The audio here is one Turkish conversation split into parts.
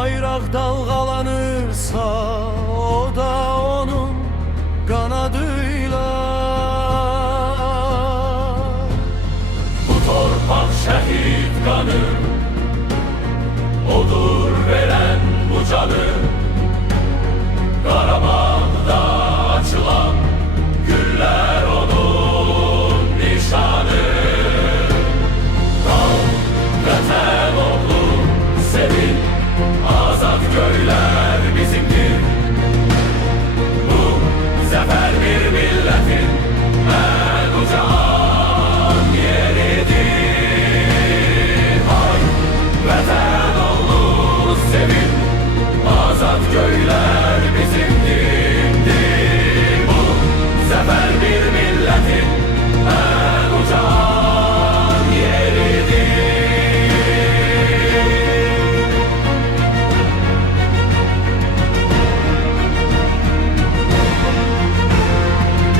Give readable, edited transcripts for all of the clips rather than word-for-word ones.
Bayrak dalgalanırsa o da onun kanadıyla. Bu torpak şehit kanı, odur veren bu canı. Karabağ'da açılan güller onun nişanı. Dal vatan oğlu sevin, azat köyler bizimdir. Bu zafer bir milletin en uca an yeridir. Hay vatan oğlu sevin, azat köyler bizimdir. Bu zafer bir milletin en uca an yeridir.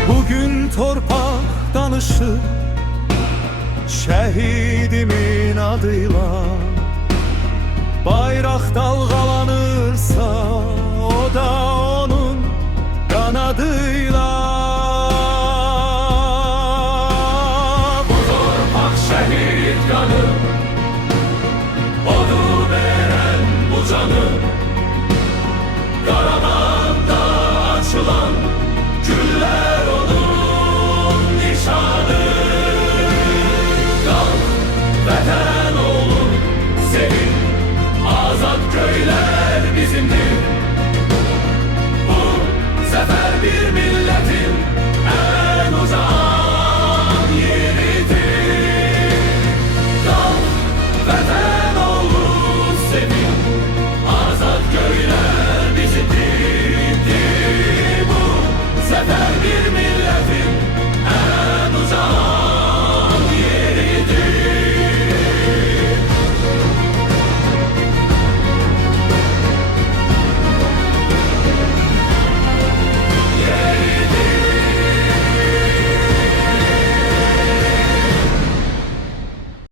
Bugün torpak danışır